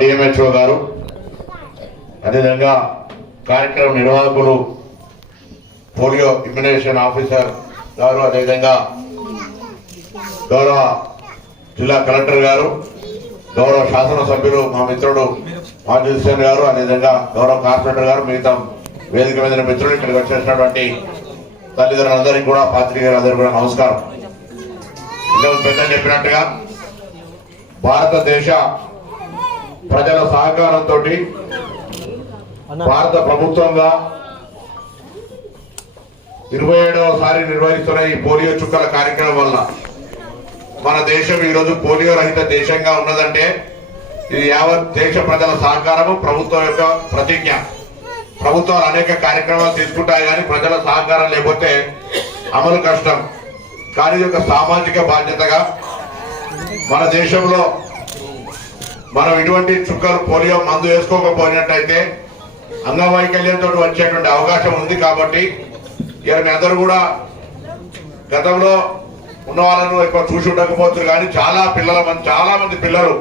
DMHO గారు. అదేవిధంగా కార్యక్రమ నిర్వాహకులు పోలియో ఇమ్యునైజేషన్ ఆఫీసర్ గారు అదేవిధంగా గౌరవ జిల్లా కలెక్టర్ గారు గౌరవ శాసనసభ్యులు మా మిత్రుడు మాజీ హుస్సేన్ గారు అదేవిధంగా గౌరవ కార్పొరేటర్ గారు మిగతా వేదిక మీద మిత్రులు ఇక్కడికి వచ్చేసినటువంటి తల్లిదండ్రులందరికీ కూడా పాత్రికేయులందరికీ కూడా నమస్కారం. ఇంతకు పెద్దలు చెప్పినట్టుగా భారతదేశ ప్రజల సహకారంతో భారత ప్రభుత్వంగా ఇరవై ఏడవసారి నిర్వహిస్తున్న ఈ పోలియో చుక్కల కార్యక్రమం వల్ల మన దేశం ఈరోజు పోలియో రహిత దేశంగా ఉన్నదంటే ఇది యావత్ దేశ ప్రజల సహకారము ప్రభుత్వం యొక్క ప్రతిజ్ఞ. ప్రభుత్వాలు అనేక కార్యక్రమాలు తీసుకుంటాయి కానీ ప్రజల సహకారం లేకపోతే అమలు కష్టం. కానీ ఇది ఒక సామాజిక బాధ్యతగా మన దేశంలో మనం ఇటువంటి చుక్కలు పోలియో మందు వేసుకోకపోయినట్టయితే అంగవైకల్యంతో వచ్చేటువంటి అవకాశం ఉంది కాబట్టి ఇక మీ అందరూ కూడా గతంలో ఉన్న వాళ్ళను ఎక్కువ చూసి ఉండకపోవచ్చు కానీ చాలా పిల్లల మంది చాలా మంది పిల్లలు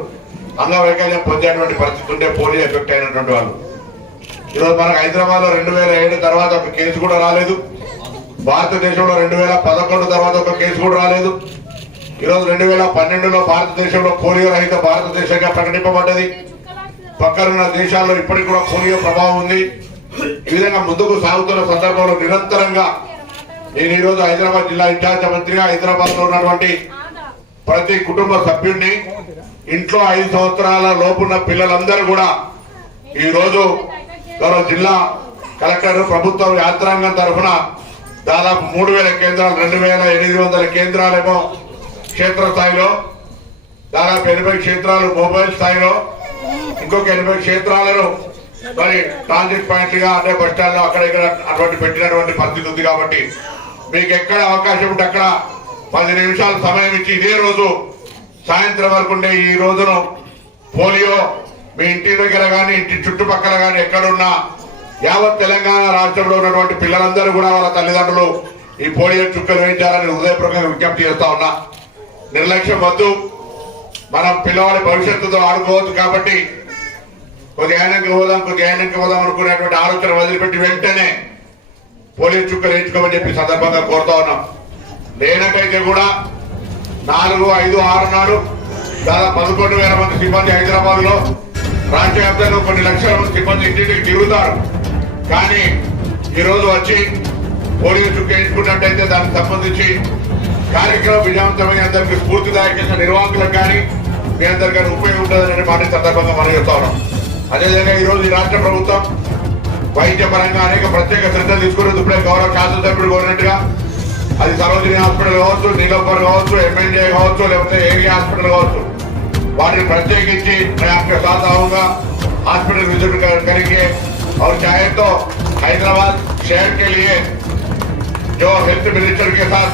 అంగవైకల్యం పొందేటువంటి పరిస్థితి ఉంటే పోలియో ఎఫెక్ట్ అయినటువంటి వాళ్ళు. ఈరోజు మనకు హైదరాబాద్లో రెండు వేల ఏడు తర్వాత ఒక కేసు కూడా రాలేదు. భారతదేశంలో రెండు వేల పదకొండు తర్వాత ఒక కేసు కూడా రాలేదు. ఈరోజు రెండు వేల పన్నెండులో భారతదేశంలో పోలియో రహిత భారతదేశంగా ప్రకటింపబడ్డది. పక్కనున్న దేశాల్లో ఇప్పటికి కూడా పోలియో ప్రభావం ఉంది. ఈ విధంగా ముందుకు సాగుతున్న సందర్భంలో నిరంతరంగా నేను ఈరోజు హైదరాబాద్ జిల్లా ఇన్ఛార్జ్ మంత్రిగా హైదరాబాద్లో ఉన్నటువంటి ప్రతి కుటుంబ సభ్యుడిని ఇంట్లో ఐదు సంవత్సరాల లోపున్న పిల్లలందరూ కూడా ఈరోజు గౌరవ జిల్లా కలెక్టర్ ప్రభుత్వం యాత్రాంగం తరఫున దాదాపు మూడు వేల కేంద్రాలు రెండు వేల ఎనిమిది వందల కేంద్రాలేమో క్షేత్ర స్థాయిలో దాదాపు ఎనభై క్షేత్రాలు మొబైల్ స్థాయిలో ఇంకొక ఎనభై క్షేత్రాలను మరి ట్రాన్సిట్ పాయింట్గా అంటే బస్ స్టాండ్లో అక్కడ ఇక్కడ అటువంటి పెట్టినటువంటి పరిస్థితి ఉంది కాబట్టి మీకు ఎక్కడ అవకాశం ఉంటే అక్కడ పది నిమిషాల సమయం ఇచ్చి ఇదే రోజు సాయంత్రం వరకు ఉండే ఈ రోజును పోలియో మీ ఇంటి దగ్గర కానీ ఇంటి చుట్టుపక్కల కానీ ఎక్కడున్నా యావత్ తెలంగాణ రాష్ట్రంలో ఉన్నటువంటి పిల్లలందరూ కూడా వాళ్ళ తల్లిదండ్రులు ఈ పోలియో చుక్కలు వేయించాలని హృదయపూర్వకంగా విజ్ఞప్తి చేస్తా ఉన్నా. నిర్లక్ష్యం వద్దు. మనం పిల్లవాడి భవిష్యత్తుతో ఆడుకోవద్దు కాబట్టి కొద్ది ఆయనకి పోదాం కొద్ది ఆయనకి పోదాం అనుకునేటువంటి ఆలోచన వదిలిపెట్టి వెంటనే పోలీస్ చుక్కలు వేయించుకోమని చెప్పి సందర్భంగా కోరుతా ఉన్నాం. లేనట్టయితే కూడా నాలుగు ఐదు ఆరు నాడు దాదాపు పదకొండు వేల మంది సిబ్బంది హైదరాబాద్లో రాష్ట్ర వ్యాప్తంగా కొన్ని లక్షల మంది సిబ్బంది ఇంటింటికి దిగుతారు. కానీ ఈరోజు వచ్చి పోలీసు చుక్క వేయించుకున్నట్టయితే దానికి సంబంధించి కార్యక్రమం విజయవంతమైన అందరికి స్ఫూర్తిదాయకంగా నిర్వాహకులకు కానీ మీ అందరికీ కానీ ఉపయోగం ఉంటుందనే మాట ఈ సందర్భంగా మనం చెప్తా ఉన్నాం అదేవిధంగా ఈ రోజు ఈ రాష్ట్ర ప్రభుత్వం వైద్య పరంగా అనేక ప్రత్యేక శ్రద్ధలు తీసుకునేది ఇప్పుడే గౌరవ శాసనసభ్యుడు కోరినట్టుగా అది సరోజిని హాస్పిటల్ కావచ్చు నీలోపర్ కావచ్చు ఎంఎన్జే కావచ్చు లేకపోతే ఏరియా హాస్పిటల్ కావచ్చు వాటిని ప్రత్యేకించి मैं आपके साथ आऊंगा हॉस्पिटल विजिट कर- करेंगे और चाहे तो हैदराबाद शहर के लिए जो हेल्थ मिनिस्टर के साथ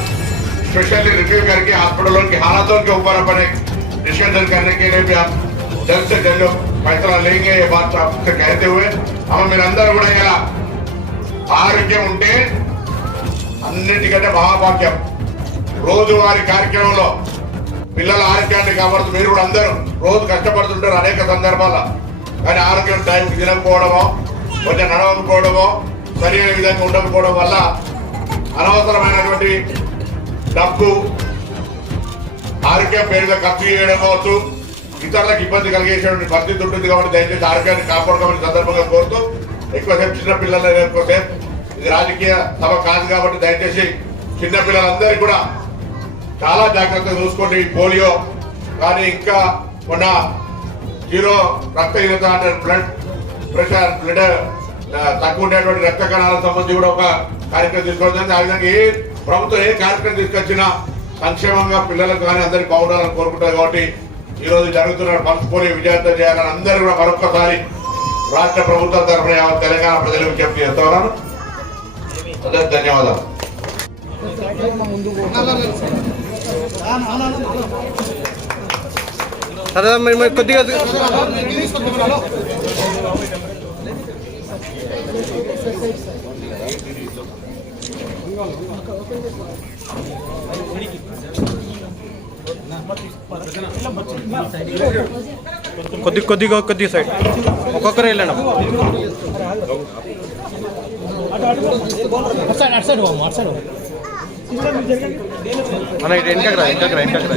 स्पेशली रिव्यू करके हॉस्पिटलों की हालातों के ऊपर अपन एक डिस्कशन करने के लिए भी आप जल्द से जल्द फैसला लेंगे ये बात आपसे कहते हुए हम మీరందరూ కూడా ఇలా ఆరోగ్యం ఉంటే అన్నిటికంటే మహాభాగ్యం రోజువారి కార్యక్రమంలో పిల్లల ఆరోగ్యాన్ని కాపాడుతూ మీరు కూడా అందరూ రోజు కష్టపడుతుంటారు అనేక సందర్భాల కానీ ఆరోగ్యం టైంకి తినకపోవడమో కొంచెం నడవకపోవడమో సరైన విధంగా ఉండకపోవడం వల్ల అనవసరమైనటువంటి డబ్బు ఆరోగ్యం పేరుగా ఖర్చు చేయడం కావచ్చు ఇతరులకు ఇబ్బంది కలిగేసేటువంటి పరిస్థితి ఉంటుంది కాబట్టి దయచేసి ఆరోగ్యాన్ని కాపాడుకోమని సందర్భంగా కోరుతూ ఎక్కువసేపు చిన్న పిల్లలు ఎక్కువసేపు ఇది రాజకీయ సభ కాదు కాబట్టి దయచేసి చిన్నపిల్లలందరికీ కూడా చాలా జాగ్రత్తగా చూసుకోండి పోలియో కానీ ఇంకా మొన్న జీరో రక్తహీనత అంటే బ్లడ్ ప్రెషర్ బ్లడ్ తక్కువ ఉండేటువంటి రక్త కణాలకు సంబంధించి కూడా ఒక కార్యక్రమం తీసుకోవడం జరిగింది. ఆ విధంగా ఏ ప్రభుత్వం ఏ కార్యక్రమం తీసుకొచ్చినా సంక్షేమంగా పిల్లలకు కానీ అందరికి బాగుండాలని కోరుకుంటారు కాబట్టి ఈ రోజు జరుగుతున్న పల్స్ పోలియో విజయంతం చేయాలని అందరూ కూడా మరొకసారి రాష్ట్ర ప్రభుత్వం తరఫున తెలంగాణ ప్రజలకు విజ్ఞప్తి చేస్తా ఉన్నాను. అందరికీ ధన్యవాదాలు. సరే మరి మరి కొద్దిగా కొద్ది కొద్దిగా కొద్ది సైడ్ ఒక్కొక్కరు వెళ్ళండి అన్న ఇటు వెనకకి రా వెనకకి రా వెనకకి రా.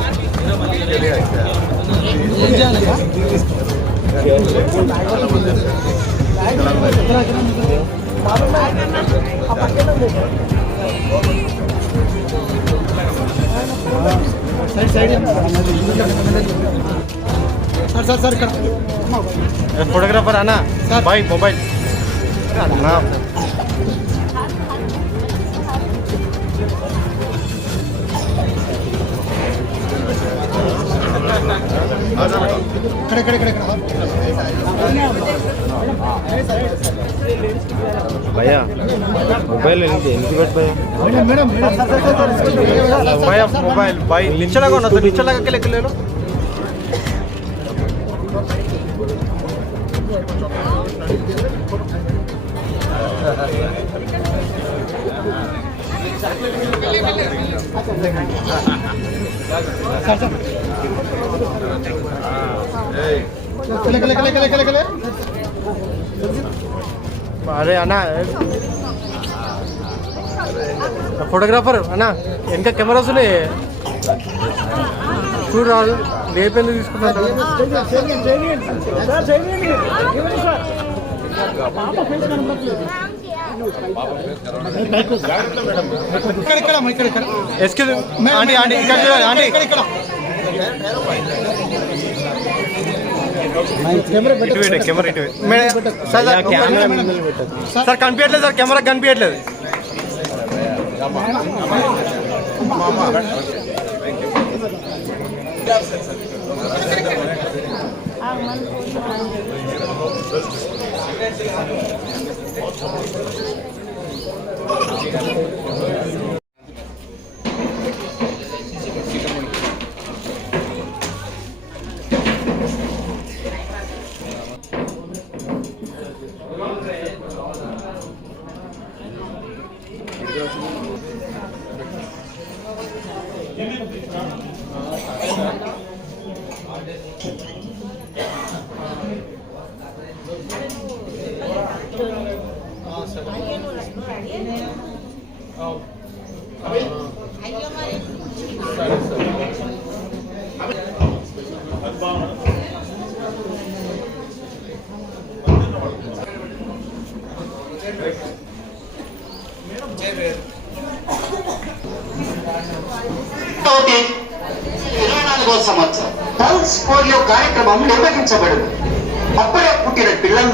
सर सर सर फोटोग्राफर आना भाई मोबाइल ना भैया, मोबाइल भैया भैया, मोबाइल, भाई नीचे लगाओ ना तो नीचे लगा के लेके ले लो Yeah. అరే అన్నా ఫోటోగ్రాఫర్ అన్నా ఇంకా కెమెరాస్ ఉన్నాయి. చూడు రాదు లేపెందుకు తీసుకున్నాడు చేయండి సార్ పాప ఫేస్ కనపడట్లేదు ఇక్కడ ఇక్కడ అమ్మా, ఇక్కడ ఇక్కడ ఎక్స్క్యూజ్ ఆంటీ ఆంటీ ఇక్కడ చూడండి ఆంటీ ఇక్కడ ఇక్కడ కెమెరా ఇటు పెట్టే కెమెరా ఇటు పెట్టు. Madam, sir sir camera sir sir ఇరవై నాలుగో సంవత్సరం పల్స్ పోలియో కార్యక్రమం నిర్వహించబడింది అప్పుడే పుట్టిన పిల్లలు